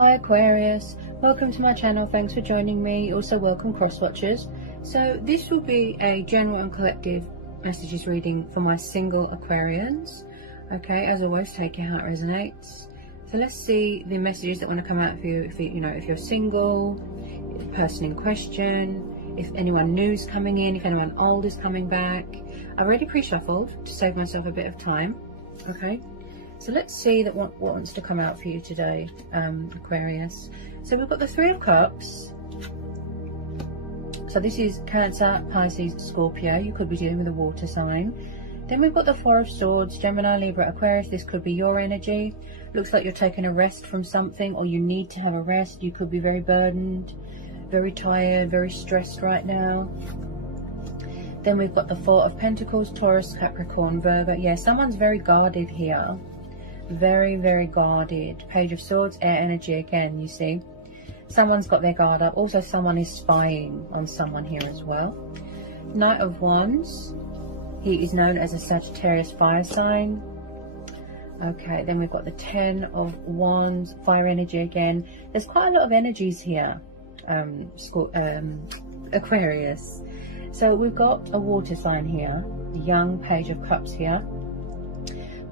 Hi Aquarius, welcome to my channel. Thanks for joining me. Also welcome cross watchers. So this will be a general and collective messages reading for my single Aquarians. Okay, as always, take it how it resonates. So let's see the messages that want to come out for you. If you're single, the person in question, if anyone new is coming in, if anyone old is coming back. I've already pre-shuffled to save myself a bit of time. Okay. So let's see that what wants to come out for you today, Aquarius. So we've got the Three of Cups. So this is Cancer, Pisces, Scorpio. You could be dealing with a water sign. Then we've got the Four of Swords, Gemini, Libra, Aquarius. This could be your energy. Looks like you're taking a rest from something, or you need to have a rest. You could be very burdened, very tired, very stressed right now. Then we've got the Four of Pentacles, Taurus, Capricorn, Virgo. Yeah, someone's very guarded here. Very, very guarded. Page of Swords, air energy again, you see. Someone's got their guard up. Also, someone is spying on someone here as well. Knight of Wands. He is known as a Sagittarius fire sign. Okay, then we've got the Ten of Wands, fire energy again. There's quite a lot of energies here, Aquarius. So we've got a water sign here. The young Page of Cups here.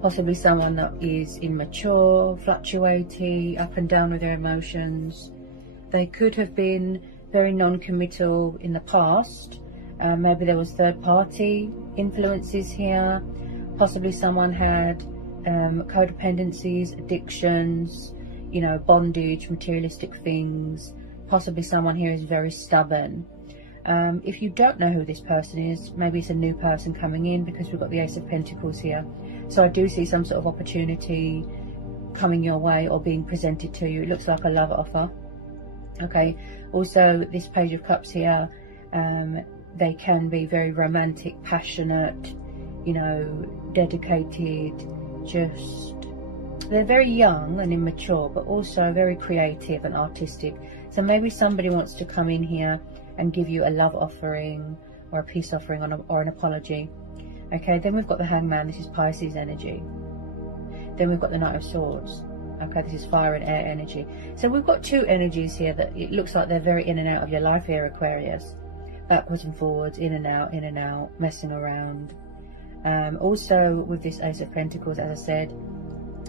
Possibly someone that is immature, fluctuating, up and down with their emotions. They could have been very non-committal in the past. Maybe there was third-party influences here. Possibly someone had codependencies, addictions, bondage, materialistic things. Possibly someone here is very stubborn. If you don't know who this person is, maybe it's a new person coming in, because we've got the Ace of Pentacles here. So I do see some sort of opportunity coming your way or being presented to you. It looks like a love offer. Okay. Also, this Page of Cups here, they can be very romantic, passionate, dedicated, they're very young and immature, but also very creative and artistic. So maybe somebody wants to come in here and give you a love offering or a peace offering or an apology. Okay, then we've got the Hangman. This is Pisces energy. Then we've got the Knight of Swords. Okay, this is fire and air energy. So we've got two energies here that it looks like they're very in and out of your life here, Aquarius. Backwards and forwards, in and out, messing around. Also with this Ace of Pentacles, as I said,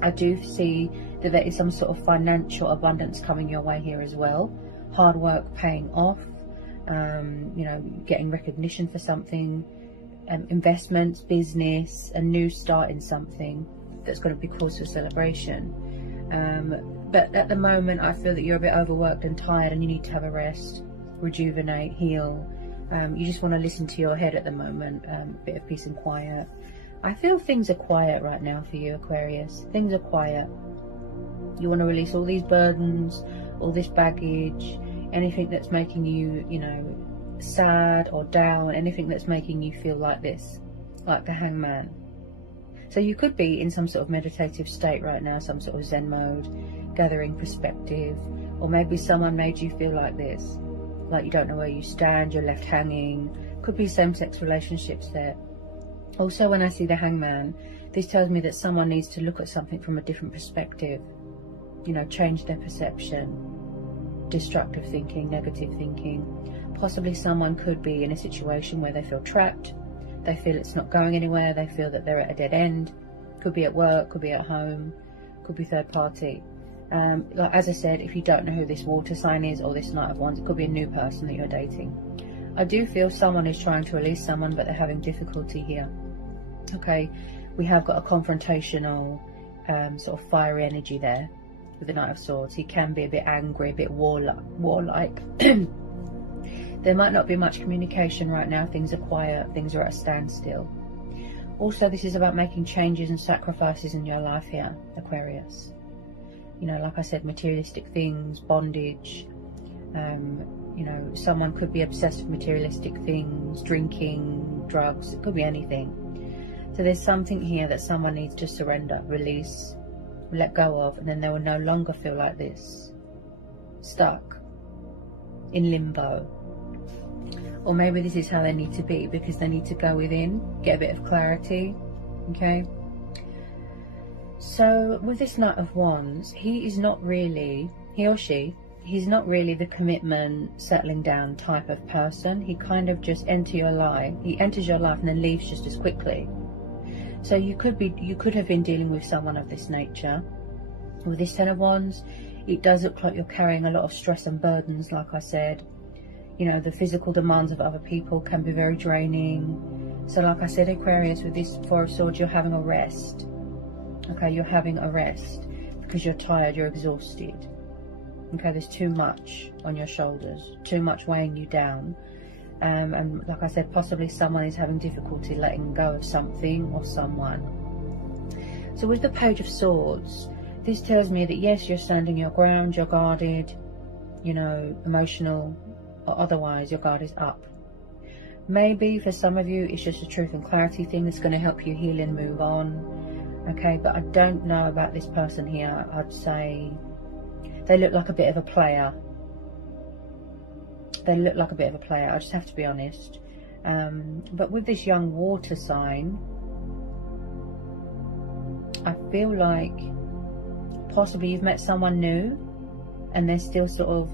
I do see that there is some sort of financial abundance coming your way here as well. Hard work paying off, getting recognition for something, investments, business, a new start in something that's going to be cause for celebration. But at the moment, I feel that you're a bit overworked and tired, and you need to have a rest, rejuvenate, heal. You just want to listen to your head at the moment, a bit of peace and quiet. I feel things are quiet right now for you, Aquarius. Things are quiet. You want to release all these burdens, all this baggage, anything that's making you, sad or down, anything that's making you feel like this, like the Hangman. So you could be in some sort of meditative state right now, some sort of Zen mode, gathering perspective, or maybe someone made you feel like this, like you don't know where you stand, you're left hanging. Could be same-sex relationships there. Also, when I see the Hangman, this tells me that someone needs to look at something from a different perspective, change their perception, destructive thinking, negative thinking. Possibly someone could be in a situation where they feel trapped, they feel it's not going anywhere, they feel that they're at a dead end. Could be at work, could be at home, could be third party. Like as I said, if you don't know who this water sign is or this Knight of Wands, it could be a new person that you're dating. I do feel someone is trying to release someone, but they're having difficulty here. Okay, we have got a confrontational sort of fiery energy there with the Knight of Swords. He can be a bit angry, a bit warlike. There might not be much communication right now. Things are quiet, things are at a standstill. Also, this is about making changes and sacrifices in your life here, Aquarius. Like I said, materialistic things, bondage. Someone could be obsessed with materialistic things, drinking, drugs. It could be anything. So there's something here that someone needs to surrender, release, let go of, and then they will no longer feel like this, stuck, in limbo. Or maybe this is how they need to be, because they need to go within, get a bit of clarity. Okay, So with this Knight of Wands, he is not really he or she, he's not really the commitment, settling down type of person. He kind of just enters your life and then leaves just as quickly. So you could have been dealing with someone of this nature. With this Ten of Wands, it does look like you're carrying a lot of stress and burdens, like I said. You know, the physical demands of other people can be very draining. So like I said, Aquarius, with this Four of Swords, you're having a rest. Okay, you're having a rest because you're tired, you're exhausted. Okay, there's too much on your shoulders, too much weighing you down. And like I said, possibly someone is having difficulty letting go of something or someone. So with the Page of Swords, this tells me that yes, you're standing your ground, you're guarded, you know, emotional or otherwise, your guard is up. Maybe for some of you, it's just a truth and clarity thing that's going to help you heal and move on. Okay, but I don't know about this person here. I'd say they look like a bit of a player. They look like a bit of a player, I just have to be honest. But with this young water sign, I feel like possibly you've met someone new and they're still sort of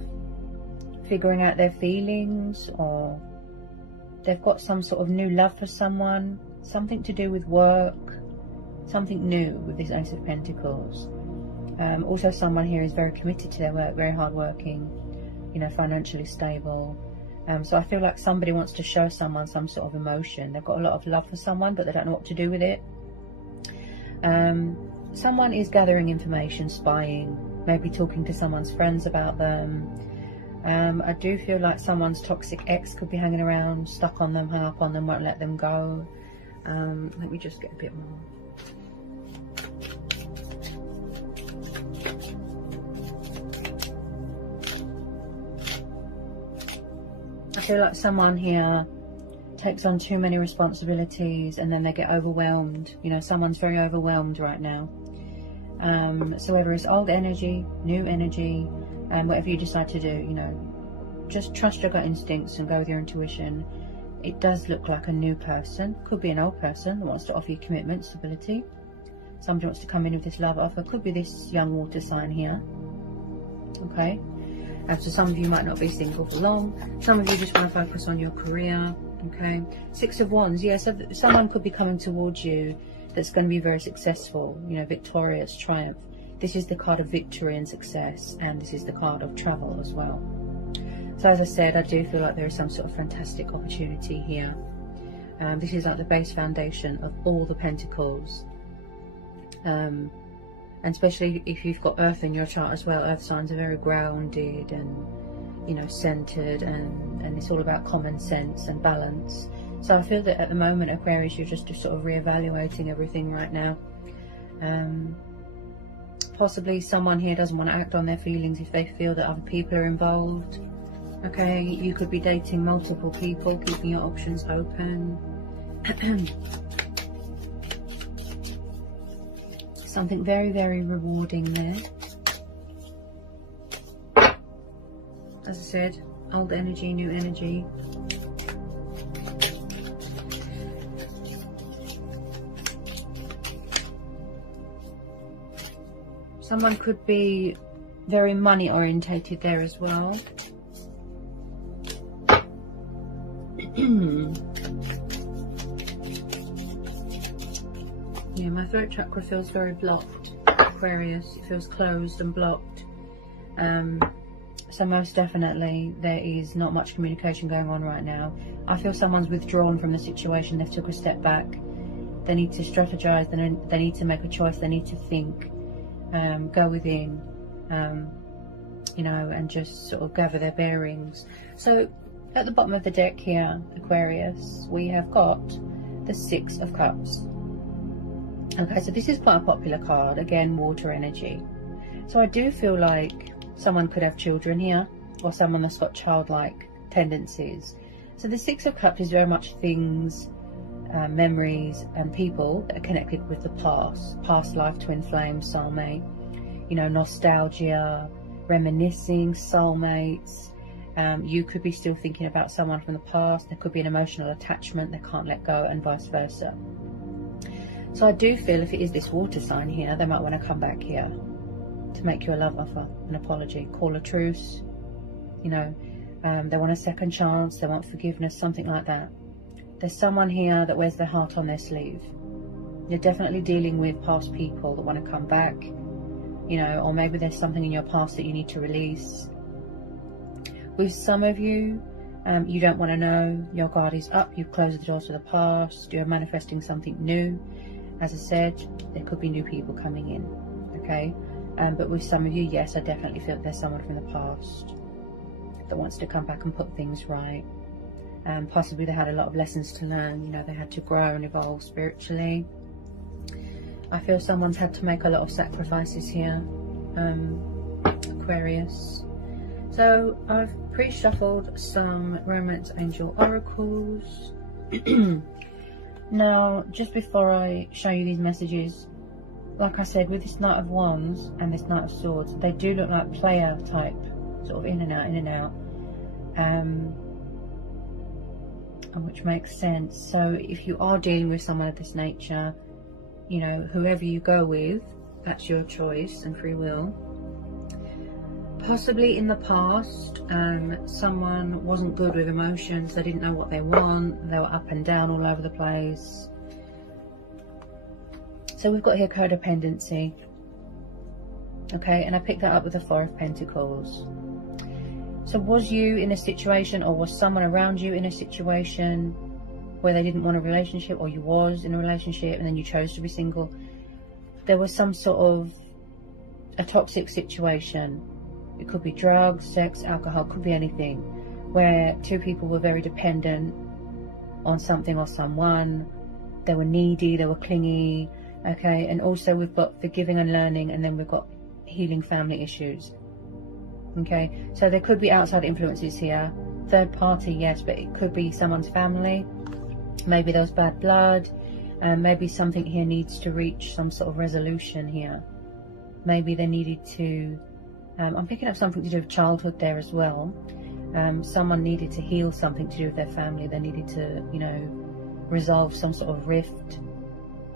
figuring out their feelings, or they've got some sort of new love for someone, something to do with work, something new with this Ace of Pentacles. Also someone here is very committed to their work, very hardworking, you know, financially stable. So I feel like somebody wants to show someone some sort of emotion. They've got a lot of love for someone, but they don't know what to do with it. Someone is gathering information, spying, maybe talking to someone's friends about them. I do feel like someone's toxic ex could be hanging around, stuck on them, hung up on them, won't let them go. Let me just get a bit more. I feel like someone here takes on too many responsibilities and then they get overwhelmed. You know, someone's very overwhelmed right now. So whether it's old energy, new energy, whatever you decide to do, you know, just trust your gut instincts and go with your intuition. It does look like a new person. Could be an old person that wants to offer you commitment, stability. Somebody wants to come in with this love offer. Could be this young water sign here. Okay. So some of you might not be single for long. Some of you just want to focus on your career. Okay. Six of Wands. Yeah, so someone could be coming towards you that's going to be very successful, you know, victorious, triumph. This is the card of victory and success, and this is the card of travel as well. So as I said, I do feel like there is some sort of fantastic opportunity here. This is like the base foundation of all the pentacles. And especially if you've got earth in your chart as well, earth signs are very grounded and, you know, centered, and it's all about common sense and balance. So I feel that at the moment, Aquarius, you're just sort of reevaluating everything right now. Possibly someone here doesn't want to act on their feelings if they feel that other people are involved. Okay, you could be dating multiple people, keeping your options open. Something very, very rewarding there. As I said, old energy, new energy. Someone could be very money orientated there as well. Yeah, my throat chakra feels very blocked, Aquarius. It feels closed and blocked. So most definitely there is not much communication going on right now. I feel someone's withdrawn from the situation. They've took a step back. They need to strategize. They need to make a choice. They need to think, go within, you know, and just sort of gather their bearings. So at the bottom of the deck here, Aquarius, we have got the Six of Cups. Okay, so this is quite a popular card. Again, water energy. So I do feel like someone could have children here, or someone that's got childlike tendencies. So the Six of Cups is very much things, memories and people that are connected with the past life, twin flame, soulmate, you know, nostalgia, reminiscing, soulmates. You could be still thinking about someone from the past. There could be an emotional attachment they can't let go, and vice versa. So I do feel if it is this water sign here, they might want to come back here. to make you a love offer, an apology, call a truce, you know, they want a second chance, they want forgiveness, something like that. There's someone here that wears their heart on their sleeve. You're definitely dealing with past people that want to come back, you know, or maybe there's something in your past that you need to release. With some of you, you don't want to know, your guard is up, you've closed the doors to the past, you're manifesting something new. As I said, there could be new people coming in, okay? But with some of you, yes, I definitely feel that there's someone from the past that wants to come back and put things right. Possibly they had a lot of lessons to learn, you know, they had to grow and evolve spiritually. I feel someone's had to make a lot of sacrifices here, Aquarius. So I've pre-shuffled some romance angel oracles. Now, just before I show you these messages, like I said, with this Knight of Wands and this Knight of Swords, they do look like player type, sort of in and out, which makes sense. So if you are dealing with someone of this nature, you know, whoever you go with, that's your choice and free will. Possibly in the past, someone wasn't good with emotions, they didn't know what they want, they were up and down all over the place. So we've got here codependency. Okay, and I picked that up with the Four of Pentacles. So was you in a situation, or was someone around you in a situation where they didn't want a relationship, or you was in a relationship and then you chose to be single? There was some sort of a toxic situation. It could be drugs, sex, alcohol, could be anything, where two people were very dependent on something or someone. They were needy, they were clingy, okay? And also we've got forgiving and learning, and then we've got healing family issues, okay? So there could be outside influences here. Third party, yes, but it could be someone's family. Maybe there was bad blood, and maybe something here needs to reach some sort of resolution here. Maybe they needed to, I'm picking up something to do with childhood there as well. Someone needed to heal something to do with their family. They needed to, you know, resolve some sort of rift,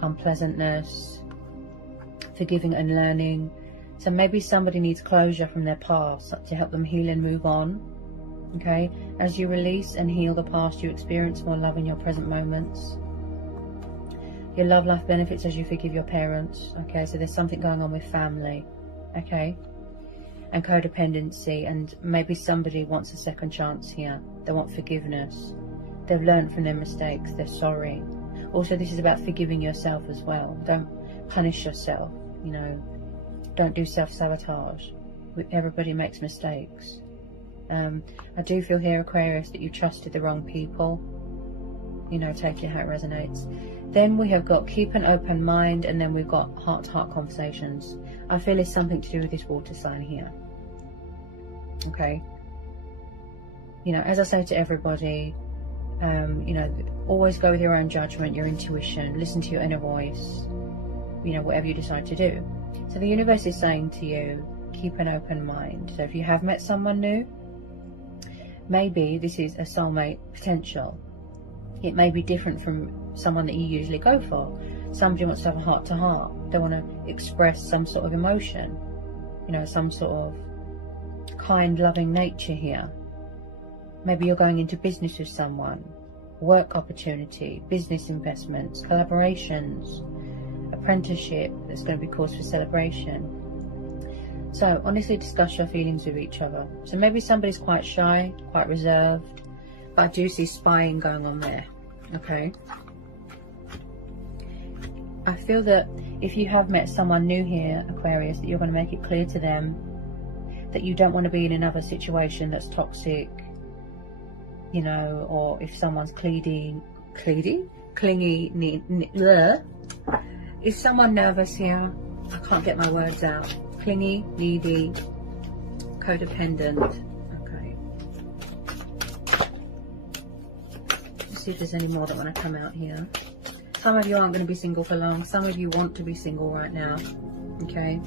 unpleasantness, forgiving and learning. So maybe somebody needs closure from their past to help them heal and move on. Okay, as you release and heal the past, you experience more love in your present moments. Your love life benefits as you forgive your parents. Okay, so there's something going on with family. Okay, and codependency, and maybe somebody wants a second chance here. They want forgiveness. They've learned from their mistakes. They're sorry. Also, this is about forgiving yourself as well. Don't punish yourself. You know, don't do self-sabotage. Everybody makes mistakes. I do feel here, Aquarius, that you trusted the wrong people. You know, take it how it resonates. Then we have got keep an open mind, and then we've got heart-to-heart conversations. I feel it's something to do with this water sign here. Okay. You know, as I say to everybody, you know, always go with your own judgment, your intuition, listen to your inner voice, you know, whatever you decide to do. So the universe is saying to you, keep an open mind. So if you have met someone new, maybe this is a soulmate potential. It may be different from someone that you usually go for. Somebody wants to have a heart-to-heart. They want to express some sort of emotion, you know, some sort of kind, loving nature here. Maybe you're going into business with someone, work opportunity, business investments, collaborations, apprenticeship that's going to be cause for celebration. So honestly discuss your feelings with each other. So maybe somebody's quite shy, quite reserved, but I do see spying going on there. Okay. I feel that if you have met someone new here, Aquarius, that you're going to make it clear to them that you don't want to be in another situation that's toxic, you know, or if someone's clingy, is someone nervous here? I can't get my words out. Clingy, needy, codependent. Okay. Let's see if there's any more that want to come out here. Some of you aren't going to be single for long. Some of you want to be single right now. Okay.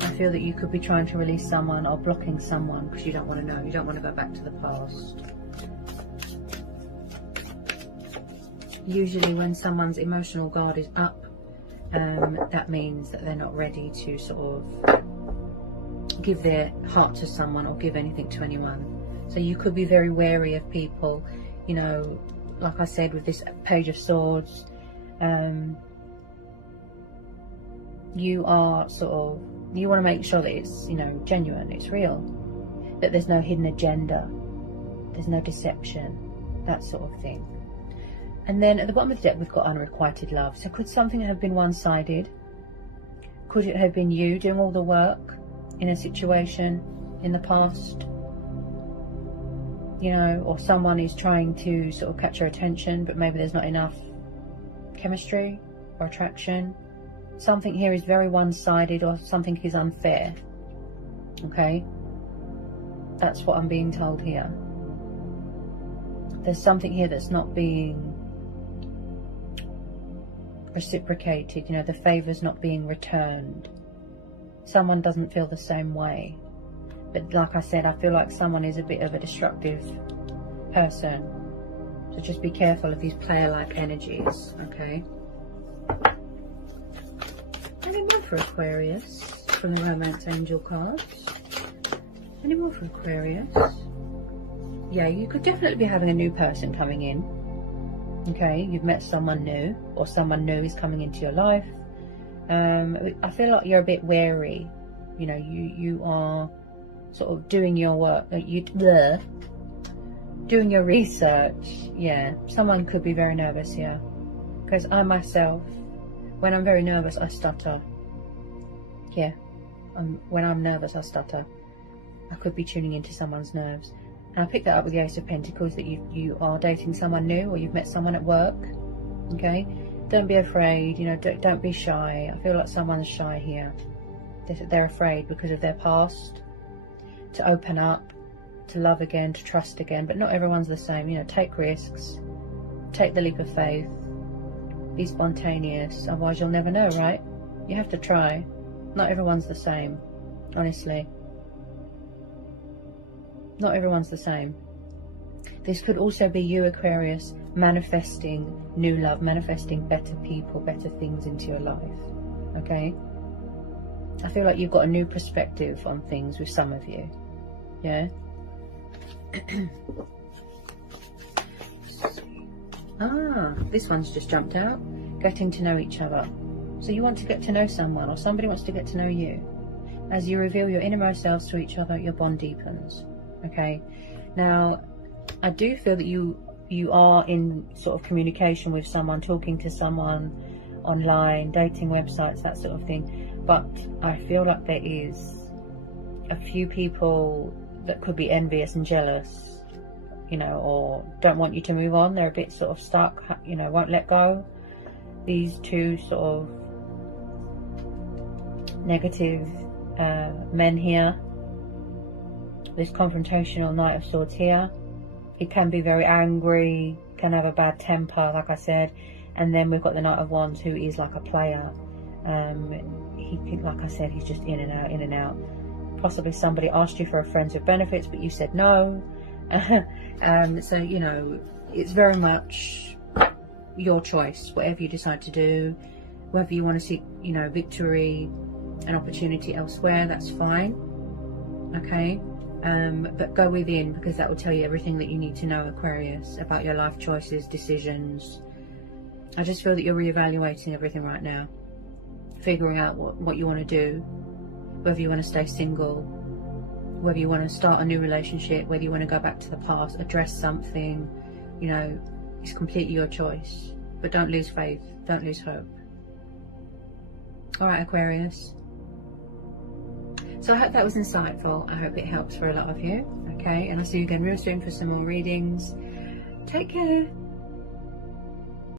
I feel that you could be trying to release someone or blocking someone because you don't want to know. You don't want to go back to the past. Usually when someone's emotional guard is up, that means that they're not ready to sort of give their heart to someone or give anything to anyone. So you could be very wary of people, you know, like I said with this Page of Swords. You are sort of, you want to make sure that it's, you know, genuine, it's real, that there's no hidden agenda, there's no deception, that sort of thing. And then at the bottom of the deck we've got unrequited love. So could something have been one-sided? Could it have been you doing all the work in a situation in the past? You know, or someone is trying to sort of catch your attention, but maybe there's not enough chemistry or attraction. Something here is very one-sided, or something is unfair. Okay? That's what I'm being told here. There's something here that's not being reciprocated, you know, the favour's not being returned. Someone doesn't feel the same way. But like I said, I feel like someone is a bit of a destructive person. So just be careful of these player-like energies, okay? Any more for Aquarius from the Romance Angel cards? Any more for Aquarius? Yeah, you could definitely be having a new person coming in. Okay, you've met someone new, or someone new is coming into your life. I feel like you're a bit wary. You know, you are sort of doing your work, doing your research. Yeah, someone could be very nervous here, because I myself, when I'm very nervous, I stutter. Yeah, when I'm nervous, I stutter. I could be tuning into someone's nerves. And I picked that up with the Ace of Pentacles, that you are dating someone new, or you've met someone at work. Okay, don't be afraid. You know, don't be shy. I feel like someone's shy here. They're afraid because of their past to open up, to love again, to trust again. But not everyone's the same. You know, take risks, take the leap of faith, be spontaneous. Otherwise, you'll never know, right? You have to try. Not everyone's the same, honestly. Not everyone's the same. This could also be you, Aquarius, manifesting new love, manifesting better people, better things into your life. Okay? I feel like you've got a new perspective on things with some of you. Yeah? This one's just jumped out. Getting to know each other. So you want to get to know someone, or somebody wants to get to know you. As you reveal your innermost selves to each other, your bond deepens. Okay? Now, I do feel that you are in sort of communication with someone, talking to someone online, dating websites, that sort of thing. But I feel like there is a few people that could be envious and jealous, you know, or don't want you to move on. They're a bit sort of stuck, you know, won't let go. These two sort of negative men here. This confrontational Knight of Swords here. He can be very angry, can have a bad temper, like I said. And then we've got the Knight of Wands, who is like a player. He can, like I said, he's just in and out, in and out. Possibly somebody asked you for a friends with benefits, but you said no. So, you know, it's very much your choice. Whatever you decide to do, whether you want to seek, you know, victory and opportunity elsewhere, that's fine. Okay? But go within, because that will tell you everything that you need to know, Aquarius, about your life choices, decisions. I just feel that you're reevaluating everything right now, figuring out what you want to do, whether you want to stay single, whether you want to start a new relationship, whether you want to go back to the past, address something. You know, it's completely your choice. But don't lose faith, don't lose hope. Alright, Aquarius. So I hope that was insightful. I hope it helps for a lot of you. Okay, and I'll see you again real soon for some more readings. Take care.